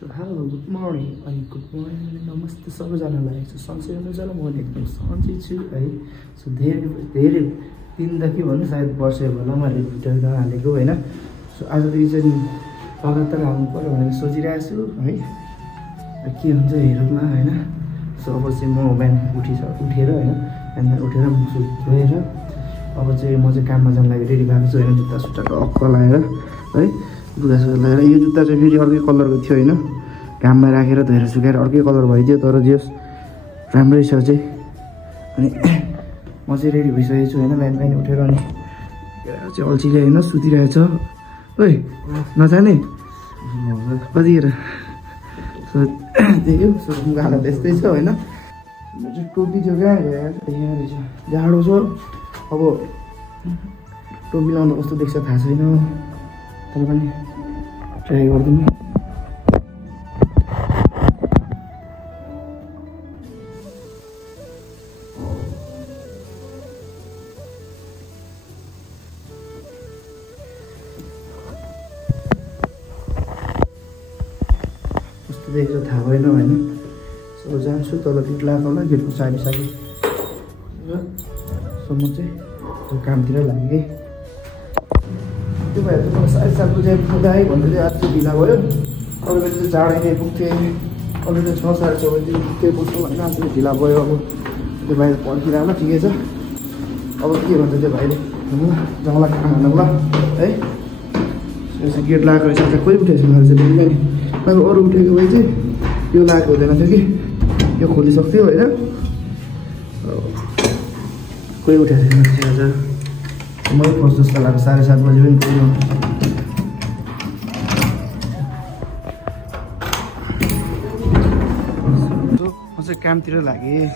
So hello good morning अनि नमस्ते सबैजनालाई। सो सन्चै हुनुहुन्छ होला, म एकदम सन्चै छु है। सो धेरै दिनदेखि भन्नु सायद वर्षै होला मैले भिडियो हालेको होइन। सो आजदेखि चाहिँ लगातार हाल्नु पऱ्यो भनेर सोचिरहेको छु है, के हुन्छ हेरौँला होइन। सो अब चाहिँ म बिहान उठेर होइन, बिहान उठेर मुख धोएर अब चाहिँ म चाहिँ काममा जानु लागि रेडी भएको छु होइन। जुत्ता सुत्ता टक्क लगाएर है, लुगासुगा लगाएर। यो जुत्ता चाहिँ फेरि अर्कै कलरको थियो होइन, घाममा राखेर धोएर सुकाएर अर्कै कलर भइदियो, तर जेस राम्रै छ चाहिँ। अनि म चाहिँ रेडी भइसकेको छु होइन, बिहान उठेर। अनि चाहिँ अल्छीले होइन सुतिरहेछ। ओइ नजाने कतिखेर? सो त्यही हो, सो हालत यस्तै छ होइन। टोपी थियो क्या, यहाँ रहेछ, जाडो छ। अब टोपी लाउँदा कस्तो देख्छ थाहा छैन, तर पनि ट्राई गरिदिनु। कस्तो देखेर थाहा भएन होइन। सो जान्छु तल गेट लगाएको होला, गेटको चाबी सो म चाहिँ त्यो कामतिर लागेँ। त्यो भएर चाहिँ मलाई 7:30 बजी पुग्दै भन्दै थियो। आज चाहिँ ढिला भयो, अरू बेला चाहिँ चाँडै नै पुग्थेँ। अरू चाहिँ 6, 6:30 बजी पुग्थेँ पुग्छौँ होइन। आज चाहिँ ढिला भयो। अब त्यो भाइ पर्खिरहेको ठिकै छ। अब के भन्छ त्यो भाइले, जाउँला खाना खानुला है। यसो गेट लगाएको रहेछ, आज कोही उठेको छैन रहेछ फेरि पनि। अब अरू उठेको भए चाहिँ यो लगाएको हुँदैन थियो कि, यो खोलिसक्थ्यो होइन। कोही उठेको छैन रहेछ आज। मै फर्स्ट जस्तो लाग्यो, 7:30 बजी पनि कोही आउँछ। म चाहिँ कामतिर लागेँ।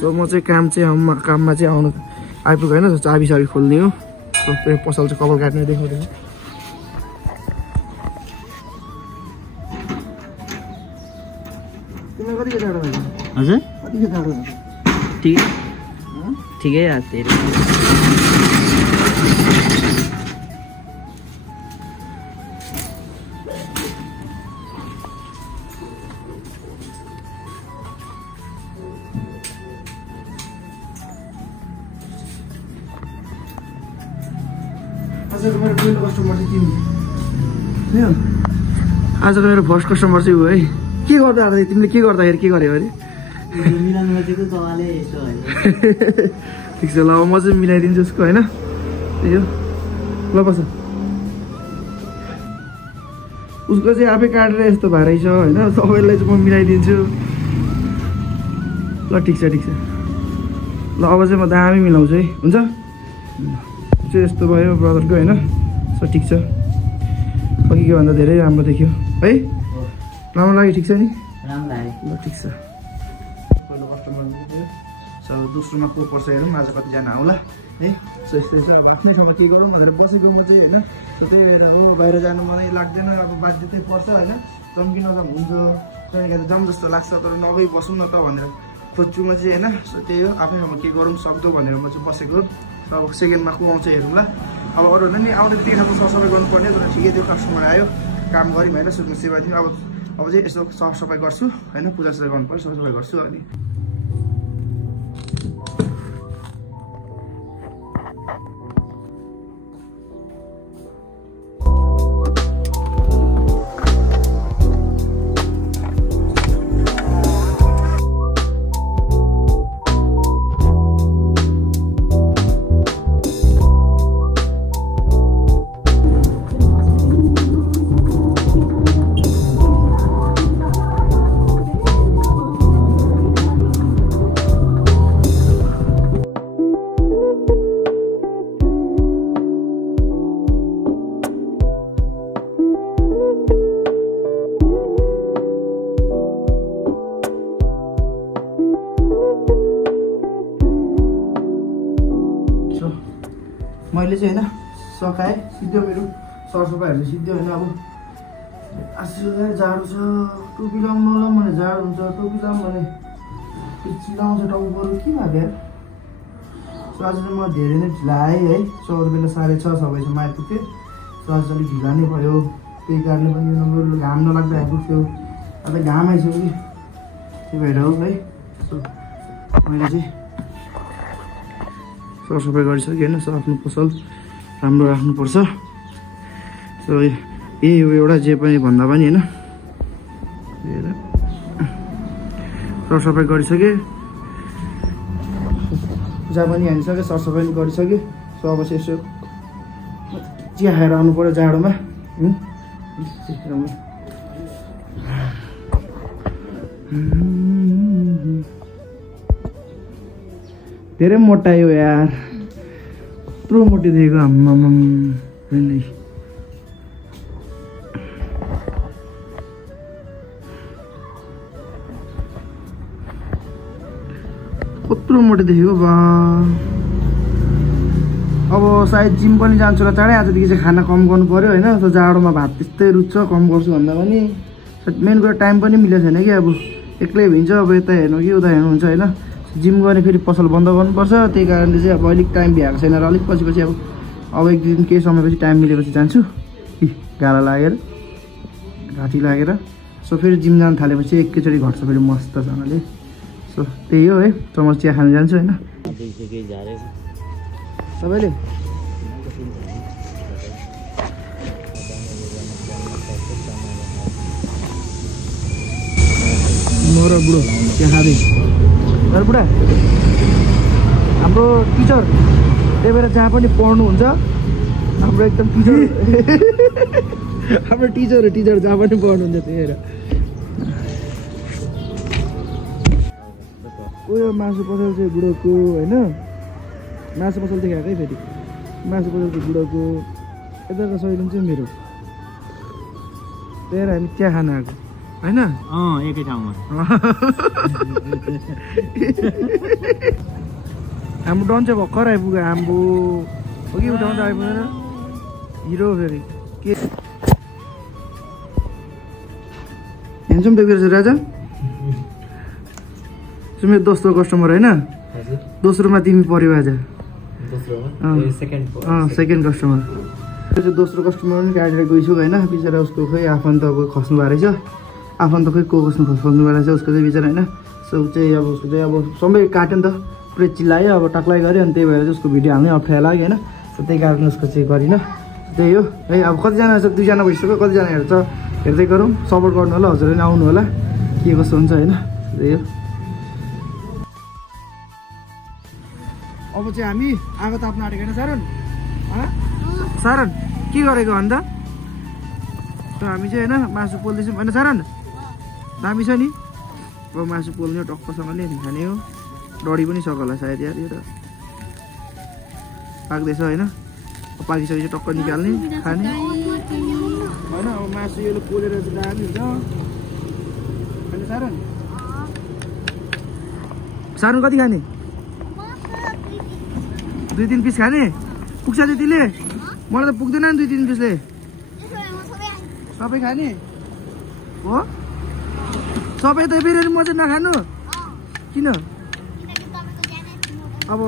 सो म चाहिँ काममा चाहिँ आउनु आइपुग्यो होइन। चाबी खोल्ने हो। पसल चाहिँ कपाल काट्ने देखाउँदैन। तिमीलाई कतिको जाडो भयो? हजुर कतिको जाडो भयो? ठिकै आज धेरै। आजको मेरो पहिलो कस्टमर चाहिँ तिमी हो। आजको मेरो फर्स्ट कस्टमर चाहिँ हो है। के गर्दा तिमीले के गर्दाखेरि के गर्यो अरे? ठिक छ ल, म चाहिँ मिलाइदिन्छु उसको होइन। त्यही हो ल, बस। उसको चाहिँ आफै काटेर यस्तो भारै छ होइन, सबैलाई चाहिँ म मिलाइदिन्छु ल। ठिक छ ल, अब चाहिँ म दामी मिलाउँछु है, हुन्छ? चाहिँ यस्तो भयो ब्रदरको होइन। सो ठिक छ, अघिको भन्दा धेरै राम्रो देखियो है। राम्रो लाग्यो? ठिक छ नि, राम्रो लाग्यो ल। ठिक छ, पहिलो कस्टमर थियो। सो दोस्रोमा को पर्छ हेरौँ आज कतिजना आउला है। सो यस्तै छ, अब आफ्नै ठाउँमा के गरौँ भनेर बसेको म चाहिँ होइन। सो त्यही भएर अब बाहिर जानु मलाई लाग्दैन, अब बाध्यतै पर्छ होइन। जम्किन त हुन्छ कहिले जाउँ जस्तो लाग्छ, तर नगई बसौँ न त भनेर सोध्छु म चाहिँ होइन। सो त्यही हो, आफ्नै ठाउँमा के गरौँ सक्दो भनेर म चाहिँ बसेको। अब सेकेन्डमा को आउँछ हेरौँ ल। अब अरू होइन नि, आउने बित्तिकै खालको सरसफाइ गर्नुपर्ने, तर ठिकै त्यो कस्टमर आयो, काम गऱ्यौँ होइन। सोध्नु सेवा दिनु। अब चाहिँ यसो सरसफाइ गर्छु होइन, पूजासुजा गर्नु पर्यो, सरसफाइ गर्छु अनि। मैले चाहिँ होइन सकाएँ सिद्धो, मेरो सरसफाइहरू सिद्धो होइन। अब आजकल जाडो छ, टोपी लाउनु होला भने जाडो हुन्छ, टोपी लाउँ भने चिलाउँछ टाउको बरु के भएको यार। सो आज चाहिँ म धेरै नै ढिला आएँ है। 100 बेला 6:30 बजीसम्म आइपुगेँ। सो आज अलिक ढिला नै भयो त्यही कारणले पनि यो नम्बर घाम नलाग्दा आइपुग्थ्यो अब घाम आइसक्यो कि त्यही भएर हो है। सो मैले चाहिँ सरसफाइ गरिसकेँ होइन। सो आफ्नो पसल राम्रो राख्नुपर्छ। सो यही हो एउटा जे पनि भन्दा पनि होइन। सरसफाइ गरिसकेँ, पूजा पनि हानिसकेँ, सरसफाइ पनि गरिसकेँ। सो अब चाहिँ यसो चिया खाएर आउनु पऱ्यो जाडोमा। धेरै मोटायो यार, यत्रो मोटिदिएको आम्मामा। कत्रो मोटो देखेको बा। अब सायद जिम पनि जान्छु होला चाँडै। आजदेखि चाहिँ खाना कम गर्नु पऱ्यो होइन। त जाडोमा भात त्यस्तै रुच्छ, कम गर्छु भन्दा पनि मेन कुरा टाइम पनि मिलेको छैन कि। अब एक्लै हिँड्छ, अब यता हेर्नु कि उता हेर्नुहुन्छ होइन। जिम गर्ने फेरि पसल बन्द गर्नुपर्छ, त्यही कारणले चाहिँ अब अलिक टाइम भ्याएको छैन र अलिक पछि अब एक दिन केही समयपछि टाइम मिलेपछि जान्छु। गाला लागेर घाँटी लागेर। सो फेरि जिम जानु थालेपछि एकैचोटि घट्छ फेरि मस्तसँगले। सो त्यही हो है। चमच चिया खानु जान्छु होइन सबैले। म र बुढो चिया खाँदै र बुढा हाम्रो टिचर, त्यही भएर जहाँ पनि पढ्नुहुन्छ हाम्रो एकदम टिचर हाम्रो टिचर जहाँ पनि पढ्नुहुन्छ त्यही भएर। उयो मासु पसल चाहिँ बुढोको होइन। मासु पसल देखाएकै फेरि मासु पसल चाहिँ बुढोको, यताको सैलुन चाहिँ मेरो। त्यही भएर हामी चिया खान आएको होइन। एकै ठाउँमा हाम्रो डन चाहिँ भर्खर आइपुग्यो। हाम्रो हो कि उठाउँदा आइपुगेर हिरो फेरि के ह्यान्डसम देख्दो रहेछ राजा। मेरो दोस्रो कस्टमर होइन। दोस्रोमा तिमी पऱ्यो आज। Second customer. त्यो चाहिँ दोस्रो कस्टमर पनि काटेर गइसक्यो होइन। बिचरा उसको खोइ आफन्त अब खस्नु भएको रहेछ। आफन्त खोइ को खस्नु भएको रहेछ उसको चाहिँ बिचरा होइन। सो चाहिँ अब उसको चाहिँ अब सबै काट्यो नि त, पुरै चिल्लायो अब टक्लाई गऱ्यो। अनि त्यही भएर चाहिँ उसको भिडियो हाल्नै अप्ठ्यारो लाग्यो होइन। सो त्यही कारण उसको चाहिँ गरिनँ। त्यही हो है। अब कतिजना छ, 2जना भइसक्यो, कतिजना हेर्छ हेर्दै गरौँ। सपोर्ट गर्नु होला, हजुरले पनि आउनु होला के कस्तो हुन्छ होइन। त्यही हो। अब चाहिँ हामी आगो ताप्न आँटेको होइन सारन। सारन के गरेको अन्त? हामी चाहिँ होइन मासु पोल्दैछौँ होइन सारन। दामी छ नि। अब मासु पोल्ने टक्कसँगले खाने हो। डढी पनि सक्यो होला सायद यार यो त। पाक्दैछ होइन। पाकिसकेपछि टक्क निकाल्ने खाने होइन। अब मासु यो पोलेर चाहिँ दामी हुन्छ होइन सारन। सारन कति खाने? 2-3 पिस खाने पुग्छ त्यतिले? मलाई त पुग्दैन नि 2-3 पिसले। सबै खाने हो? सबै त फेरि म चाहिँ नखानु किन? अब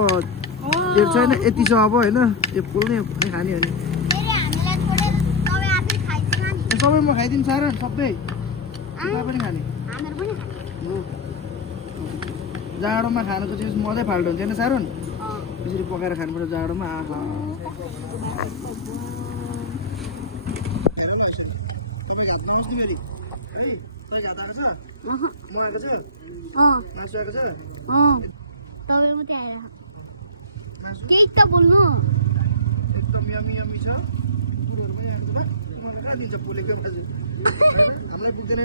त्यो छैन यति छ अब होइन। यो पोल्ने खाने हो नि। सबै म खाइदिन्छु सार सबै पनि खाने। जाडोमा खानुको चिज मजै फाल्टो हुन्छ होइन सारुन। यसरी पकाएर खानुपर्छ जाडोमा। आहा हामीलाई पुग्दैन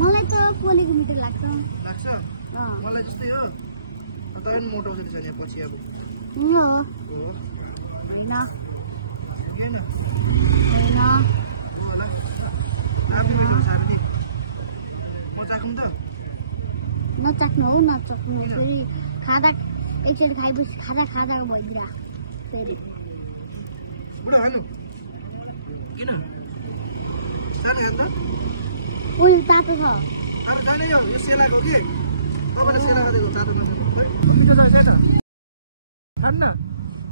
मलाई त पोलेको मिठो लाग्छ। मलाई जस्तै हो। तपाईँ मोटाउँछ नि पछि अब होइन नचाख्नु हौ नचाख्नु। फेरि खाँदा एकचोटि खाएपछि खाँदा भइदिएर फेरि उयो तातो छ। तपाईँले सेना गरेको जाँदा खान्न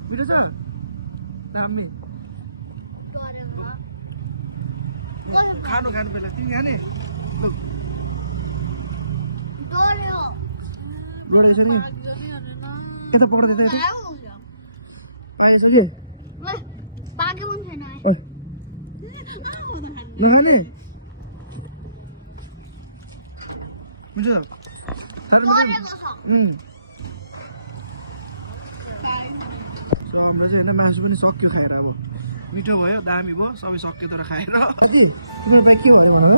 मिठो छ दामी खानु बेला तिमी खाने डोरेछ नि यता पढ्दैन पाके पनि छैन मिठो हाम्रो चाहिँ मासु पनि सक्यो खाएर अब मिठो भयो दामी भयो सबै सक्यो तर खाएर तिम्रो बाइक के भन्नु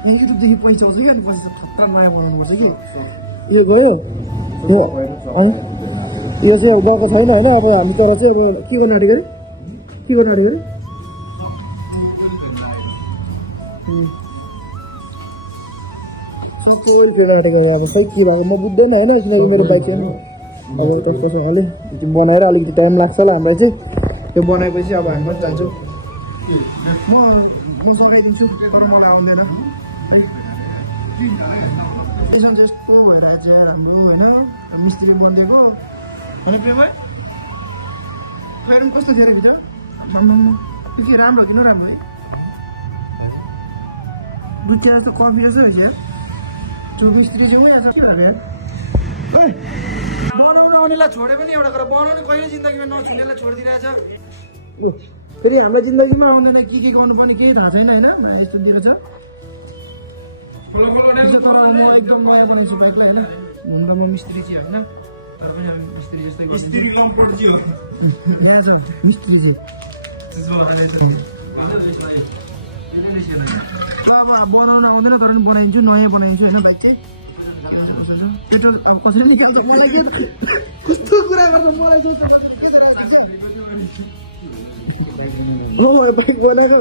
यहीँदेखि पैसा आउँछ कि अनि पैसा थुप्रो नयाँ बनाउनु पर्छ कि यो गयो यो चाहिँ अब गएको छैन होइन अब हामी तर चाहिँ अब के गर्नु आँटेको अरे के गर्नु आँटेको अरे ओइल फेर्न आँटेको अब खै के भएको म बुझ्दैन होइन किनकि मेरो बाइक चाहिँ अब कस्तो छ हले बनाएर अलिकति टाइम लाग्छ होला हामीलाई चाहिँ त्यो बनाएपछि अब हामी पनि जान्छौँ म सघाइदिन्छु तर मलाई आउँदैन यसो जस्तो भइरहेको छ हाम्रो होइन मिस्त्री बनिदिएको होइन पेमा खैर कस्तो थियो भित्र के राम्रो किन राम्रो है दुध जस्तो कफी जस्तो रहेछ त्यो मिस्त्री चाहिँ आज के भयो बनाउनु आउनेलाई छोडे पनि एउटा कुरा बनाउने कहिले जिन्दगीमा नछुनेलाई छोडिदिरहेछ फेरि हाम्रो जिन्दगीमा आउँदैन के गर्नुपर्ने केही थाहा छैन होइन यस्तो दिएको छ तर म एकदम नयाँ बनाउँछु बाइकलाई होइन र म मिस्त्री चाहिँ होइन तर पनि हामी मिस्त्री जस्तै मिस्त्री अब बनाउन आउँदैन तर पनि बनाइदिन्छु नयाँ बनाइदिन्छु होइन बाइक चाहिँ पेट्रोल अब कसरी निकाल्छ कस्तो कुरा गर्छ मलाई हो बाइक बनाएको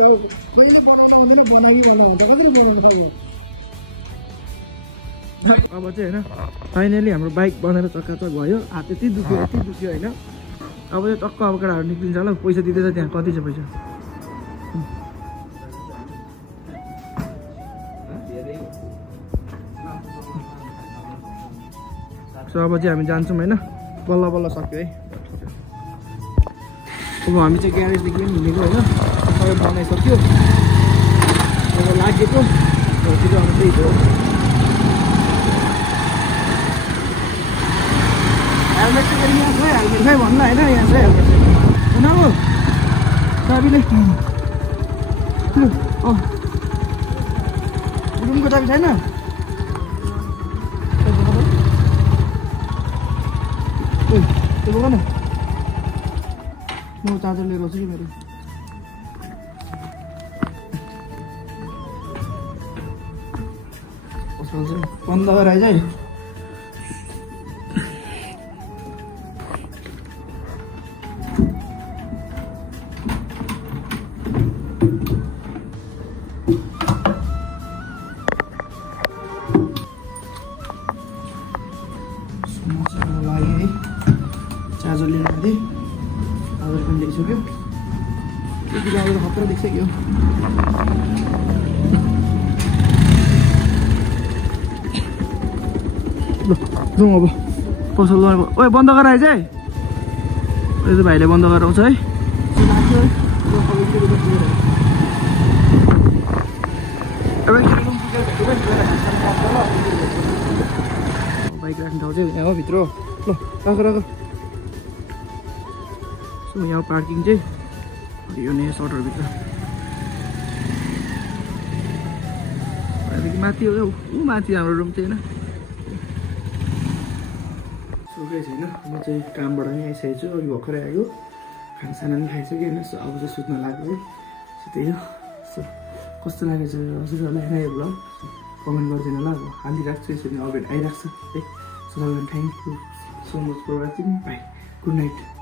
अब चाहिँ होइन फाइनली हाम्रो बाइक बनाएर चक्काचक भयो हात यति दुख्यो होइन अब चाहिँ टक्क अब केटाहरू निक्लिन्छ होला पैसा दिँदैछ त्यहाँ कति छ पैसा सो अब चाहिँ हामी जान्छौँ होइन बल्ल बल्ल सक्यो है अब हामी चाहिँ ग्यारेजदेखि पनि हिँडेको होइन सबै बनाइसक्यो अब लागेको छिटो अब त्यही हो हेलमेट चाहिँ यहाँ छ हेलमेट खै भन्नु होइन यहाँ छ हेलमेट सुन हो चाबीले रुमको चाबी छैन त्यो बोक न म चार्जर लिएर आउँछु कि मेरो बन्द गरेर आइज है चार्जर लिन आँटेँ चार्जर पनि ल्याइसक्यो त्यति गाउँदा त खतरा देखिसक्यो ल जाउँ अब पसल ओए बन्द गरेर आइज है यो भाइले बन्द गरेर आउँछ है बाइक राख्ने ठाउँ चाहिँ यहाँ हो भित्र ल राख सो यहाँ पार्किङ चाहिँ यो नै सटरभित्र त्यहाँदेखि माथि हो ऊ माथि हाम्रो रुम चाहिँ होइन सोकै छैन म चाहिँ कामबाट पनि आइसकेको छु अघि भर्खरै आएको खानासाना पनि खाइसक्यो होइन सो अब चाहिँ सुत्न लाग्यो है सो त्यही हो सो कस्तो लागेको छ हजुरहरूलाई होइन यो भ्लग कमेन्ट गरिदिनु होला अब हालिराख्छु यसरी अपडेट आइरहेको छ है so thank you so much for watching bye good night